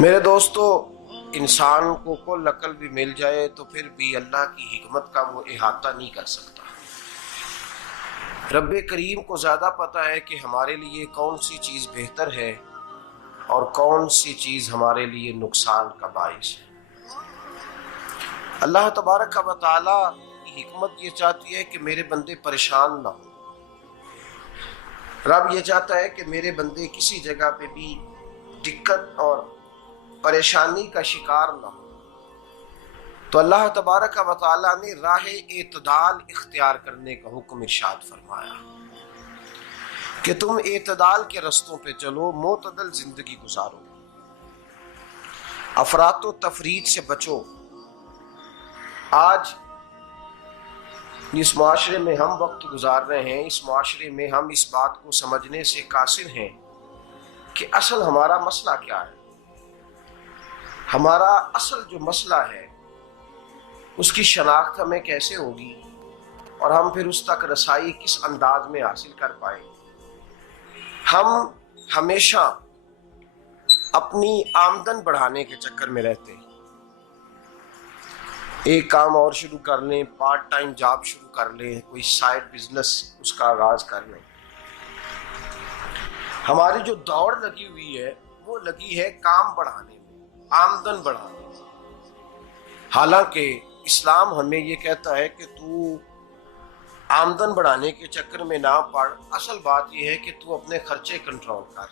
मेरे दोस्तों, इंसान को कुल अकल भी मिल जाए तो फिर भी अल्लाह की हिकमत का वो इहाता नहीं कर सकता। रब्बे करीम को ज़्यादा पता है कि हमारे लिए कौन सी चीज़ बेहतर है और कौन सी चीज़ हमारे लिए नुकसान का बाइस है। अल्लाह तबारक व तआला की हिकमत ये चाहती है कि मेरे बंदे परेशान ना हो। रब ये चाहता है कि मेरे बंदे किसी जगह पे भी दिक्कत और परेशानी का शिकार ना हो। तो अल्लाह तबारक व तआला ने राह एतदाल इख्तियार करने का हुक्म इरशाद फरमाया कि तुम एतदाल के रस्तों पे चलो, मोतदल जिंदगी गुजारो, अफरातो तफरीद से बचो। आज जिस माशरे में हम वक्त गुजार रहे हैं, इस माशरे में हम इस बात को समझने से कासिर हैं कि असल हमारा मसला क्या है। हमारा असल जो मसला है उसकी शनाख्त हमें कैसे होगी और हम फिर उस तक रसाई किस अंदाज में हासिल कर पाए। हम हमेशा अपनी आमदन बढ़ाने के चक्कर में रहते हैं। एक काम और शुरू कर लें, पार्ट टाइम जॉब शुरू कर लें, कोई साइड बिजनेस उसका आगाज कर लें। हमारी जो दौड़ लगी हुई है वो लगी है काम बढ़ाने में, आमदन बढ़ाने में। हालांकि इस्लाम हमें ये कहता है कि तू आमदन बढ़ाने के चक्कर में ना पड़। असल बात यह है कि तू अपने खर्चे कंट्रोल कर।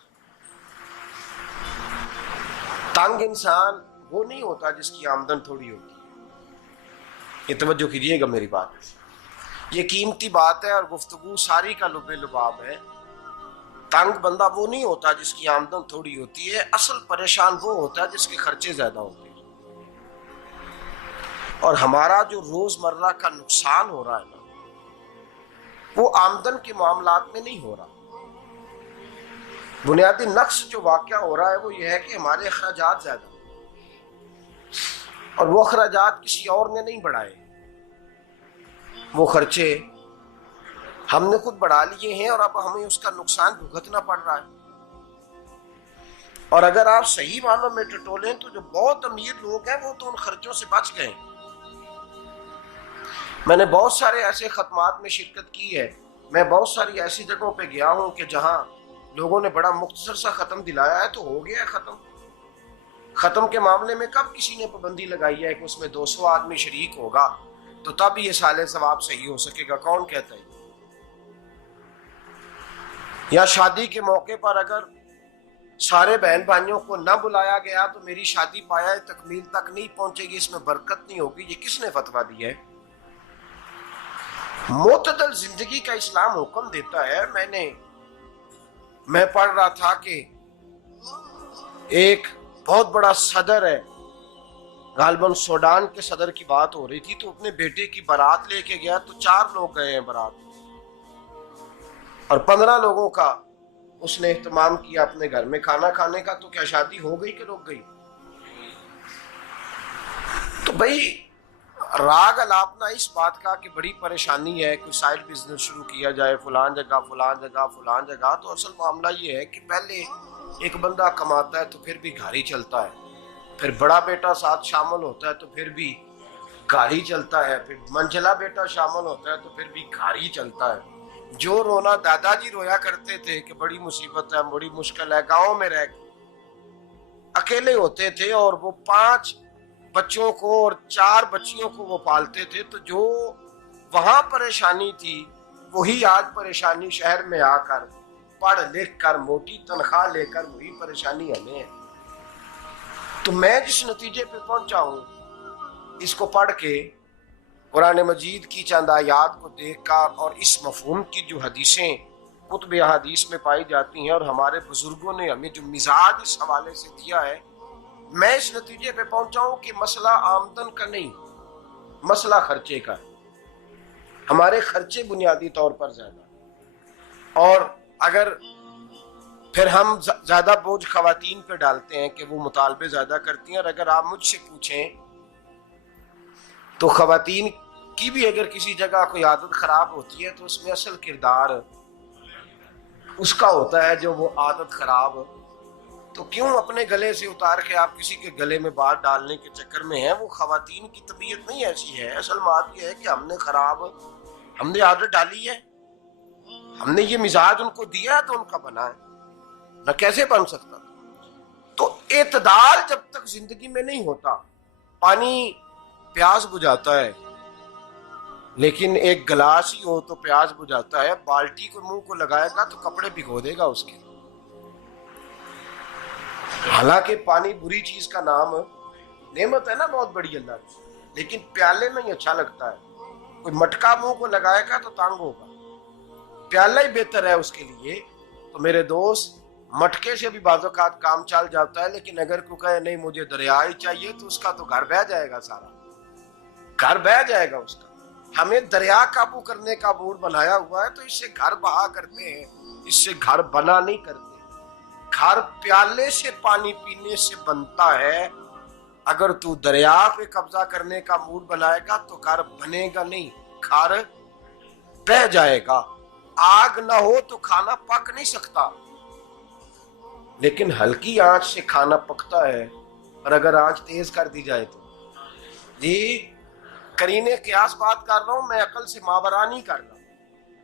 तंग इंसान वो नहीं होता जिसकी आमदन थोड़ी होती है। ये तवज्जो कीजिएगा मेरी बात, ये कीमती बात है और गुफ्तगू सारी का लुबे लुबाब है। तंग बंदा वो नहीं होता जिसकी आमदन थोड़ी होती है। असल परेशान वो होता है जिसके खर्चे ज्यादा होते हैं। और हमारा जो रोजमर्रा का नुकसान हो रहा है ना, वो आमदन के मामलात में नहीं हो रहा। बुनियादी नक्श जो वाक़या हो रहा है वो ये है कि हमारे अखराजात ज्यादा, और वो अखराजात किसी और ने नहीं बढ़ाए। वो खर्चे हमने खुद बढ़ा लिए हैं और अब हमें उसका नुकसान भुगतना पड़ रहा है। और अगर आप सही मानों में टटोलें तो जो बहुत अमीर लोग हैं वो तो उन खर्चों से बच गए। मैंने बहुत सारे ऐसे खत्मात में शिरकत की है। मैं बहुत सारी ऐसी जगहों पे गया हूं कि जहां लोगों ने बड़ा मुख्तसर सा खत्म दिलाया है तो हो गया है खत्म। खत्म के मामले में कब किसी ने पाबंदी लगाई है कि उसमें 200 आदमी शरीक होगा तो तब ये साले सवाब सही हो सकेगा? कौन कहता है? या शादी के मौके पर अगर सारे बहन भाइयों को न बुलाया गया तो मेरी शादी पाया तकमील तक नहीं पहुंचेगी, इसमें बरकत नहीं होगी। ये किसने फतवा दिया है? मोतदल जिंदगी का इस्लाम हुक्म देता है। मैं पढ़ रहा था कि एक बहुत बड़ा सदर है, गालबन सूडान के सदर की बात हो रही थी, तो अपने बेटे की बारात लेके गया तो 4 लोग गए हैं बारात, और 15 लोगों का उसने एहतमाम किया अपने घर में खाना खाने का। तो क्या शादी हो गई कि रुक गई? तो भाई राग अलापना इस बात का कि बड़ी परेशानी है, कोई साइड बिजनेस शुरू किया जाए फलान जगह फलान जगह फलान जगह। तो असल मामला ये है कि पहले एक बंदा कमाता है तो फिर भी घर ही चलता है, फिर बड़ा बेटा साथ शामिल होता है तो फिर भी घर ही चलता है, फिर मंझला बेटा शामिल होता है तो फिर भी घर ही चलता है। जो रोना दादाजी रोया करते थे कि बड़ी मुसीबत है, बड़ी मुश्किल है, गाँव में रह अकेले होते थे और वो 5 बच्चों को और 4 बच्चियों को वो पालते थे, तो जो वहां परेशानी थी वही आज परेशानी शहर में आकर पढ़ लिख कर मोटी तनख्वाह लेकर वही परेशानी हमें है। तो मैं जिस नतीजे पे पहुंचा हूं इसको पढ़ के, कुरान मजीद की चंद आयात को देखकर और इस मफहूम की जो हदीसें कुतुब हदीस में पाई जाती हैं और हमारे बुजुर्गों ने हमें जो मिजाज इस हवाले से दिया है, मैं इस नतीजे पे पहुंचा हूं कि मसला आमदन का नहीं, मसला खर्चे का है। हमारे खर्चे बुनियादी तौर पर ज्यादा, और अगर फिर हम ज्यादा बोझ खवातीन पे डालते हैं कि वो मुतालबे ज्यादा करती हैं। और अगर आप मुझसे पूछें तो खवातीन की भी अगर किसी जगह कोई आदत खराब होती है तो उसमें असल किरदार उसका होता है जो वो आदत खराब तो क्यों अपने गले से उतार के आप किसी के गले में बात डालने के चक्कर में है? वो खवातीन की तबीयत नहीं ऐसी है। असल बात यह है कि हमने आदत डाली है, हमने ये मिजाज उनको दिया है तो उनका बना है, न कैसे बन सकता। तो एतदाल जब तक जिंदगी में नहीं होता, पानी प्यास बुझाता है, लेकिन एक गिलास ही हो तो प्यास बुझाता है। बाल्टी को मुंह को लगाएगा तो कपड़े भिगो देगा उसके। हालांकि पानी बुरी चीज का नाम नेमत है ना, बहुत बड़ी अल्लाह की, लेकिन प्याले में ही अच्छा लगता है। कोई मटका मुंह को लगाएगा तो तंग होगा, प्याला ही बेहतर है उसके लिए। तो मेरे दोस्त, मटके से भी बाज़-औक़ात काम चल जाता है, लेकिन अगर कोई कहे नहीं मुझे दरिया ही चाहिए तो उसका तो घर बह जाएगा, सारा घर बह जाएगा उसका। हमें दरिया काबू करने का मूड बनाया हुआ है तो इससे घर बहा करते हैं, इससे घर बना नहीं करते। घर प्याले से पानी पीने से बनता है। अगर तू दरिया पे कब्जा करने का मूड बनाएगा तो घर बनेगा नहीं, घर बह जाएगा। आग ना हो तो खाना पक नहीं सकता, लेकिन हल्की आंच से खाना पकता है। और अगर आंच तेज कर दी जाए तो जी, करीने क्यास बात कर रहा हूं मैं, अकल से मावरा नहीं कर रहा।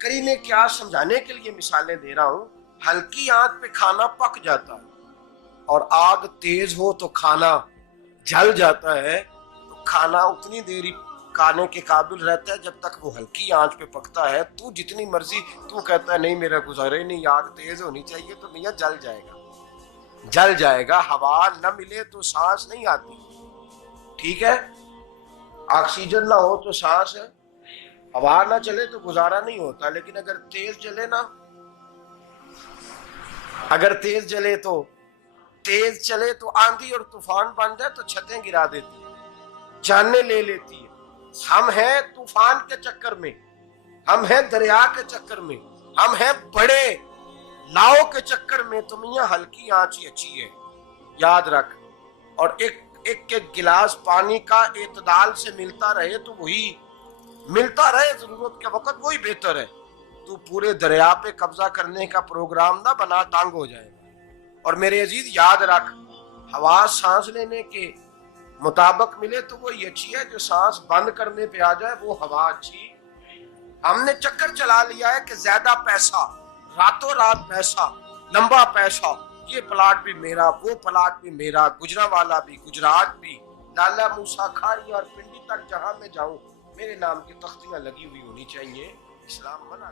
करीने क्यास समझाने के लिए मिसालें दे रहा हूं। हल्की आंच पे खाना पक जाता है और आग तेज हो तो खाना जल जाता है। तो खाना उतनी देर ही खाने के काबिल रहता है जब तक वो हल्की आंच पे पकता है। तू जितनी मर्जी तू कहता है नहीं मेरा गुजारे नहीं, आग तेज होनी चाहिए, तो मियां जल जाएगा, जल जाएगा। हवा न मिले तो सांस नहीं आती, ठीक है? ऑक्सीजन ना हो तो सांस है, हवा ना चले तो गुजारा नहीं होता। लेकिन अगर तेज जले ना, अगर तेज जले तो तेज चले तो आंधी और तूफान बन जाए तो छतें गिरा देती है, जाने ले लेती है। हम हैं तूफान के चक्कर में, हम हैं दरिया के चक्कर में, हम हैं बड़े नाव के चक्कर में। तो मियां हल्की आंच ही अच्छी है, याद रख। और एक गिलास पानी का एतदाल से मिलता रहे तो वही मिलता रहे, जरूरत के वक्त वही बेहतर है। तू पूरे दरिया पे कब्जा करने का प्रोग्राम ना बना, तंग हो जाएगा। और मेरे अजीज याद रख, हवा सांस लेने के मुताबिक मिले तो वो ये अच्छी है, जो सांस बंद करने पे आ जाए वो हवा अच्छी। हमने चक्कर चला लिया है कि ज्यादा पैसा, रातों रात पैसा, लंबा पैसा, ये प्लाट भी मेरा, वो प्लाट भी मेरा, गुजरांवाला भी, गुजरात भी, लाला मूसा खाड़ी और पिंडी तक जहां मैं जाऊं मेरे नाम की तख्तियां लगी हुई होनी चाहिए। इस्लाम मना